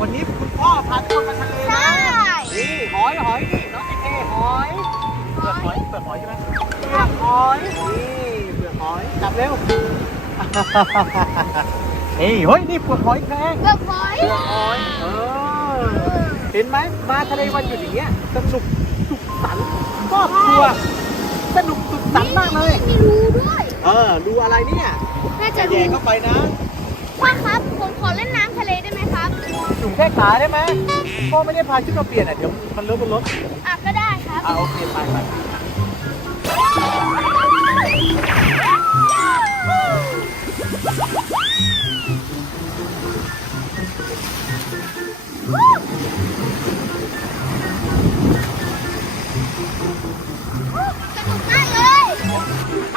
วันนี้คุณพ่อพาทุกคนมาทะเลนะใช่นี่หอยหอยนี่น้องเจเคหอยเปลือกหอยเปลือกหอยใช่ไหมเปลือกหอยนี่เปลือกหอยจับเร็วเฮ้ยเฮ้ยนี่เปลือกหอยแพงเกือบหอยเปลือกหอยเออเห็นไหมมาทะเลวันหยุดอย่างเงี้ยสนุกสุขสันต์ครอบครัวสนุกสุขสันต์มากเลยมีรูด้วย เออดูอะไรเนี่ยน่าจะแย่รูเข้าไปนะพ่อครับผมขอเล่นน้ำทะเลได้ไหมครับ จุ่มแค่ขาได้ไหมพ่อไม่ได้พาชุดมาเปลี่ยนอะเดี๋ยวมันเลอะบนรถอะก็ได้ครับ อ่าโอเคไปไปไปสนุกมากเลย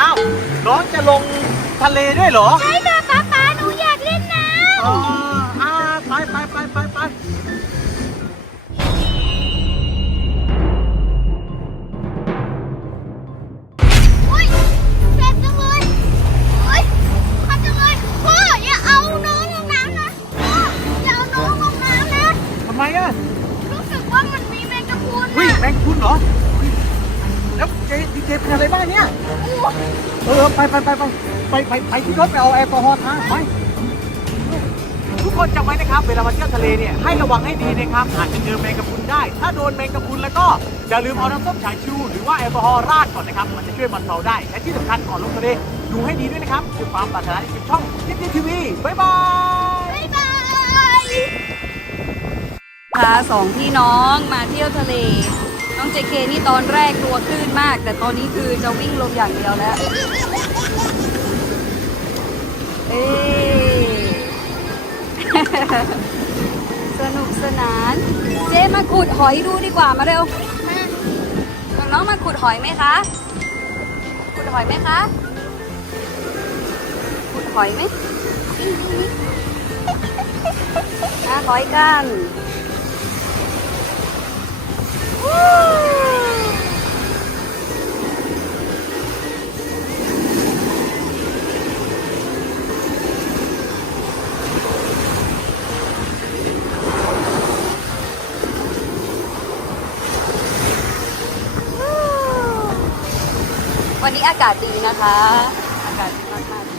อ้าวน้องจะลงทะเลด้วยเหรอ ใช่ค่ะป๊าป๊าหนูอยากเล่นน้อ๋ออ่ คุณเหรอ แล้วเจดีเจเป็นอะไรบ้างเนี่ย เออไปไปไปไปไปไปไปที่รถไปเอาแอลกอฮอล์ทาไปทุกคนจำไว้นะครับ เวลามาเที่ยวทะเลเนี่ยให้ระวังให้ดีนะครับอาจจะเจอแมงกะพรุนได้ ถ้าโดนแมงกะพรุนแล้วก็อย่าลืมเอาน้ำส้มสายชู หรือว่าแอลกอฮอล์ราดก่อนนะครับมันจะช่วยบรรเทาได้ และที่สำคัญก่อนลงทะเลดูให้ดีด้วยนะครับคือความปรารถนาที่ช่องทิปทีวีบ๊ายบายบ๊ายบายพาสองพี่น้องมาเที่ยวทะเล น้องเจเคนี่ตอนแรกกลัวคลื่นมาก แต่ตอนนี้คือจะวิ่งลงอย่างเดียวแล้ว เอ้สนุกสนาน เจ๊มาขุดหอยดูดีกว่ามาเร็วน้องๆมาขุดหอยไหมคะ ขุดหอยไหมคะ ขุดหอยไหมอะหอยกัน วันนี้อากาศดีนะคะ อากาศดีมากๆ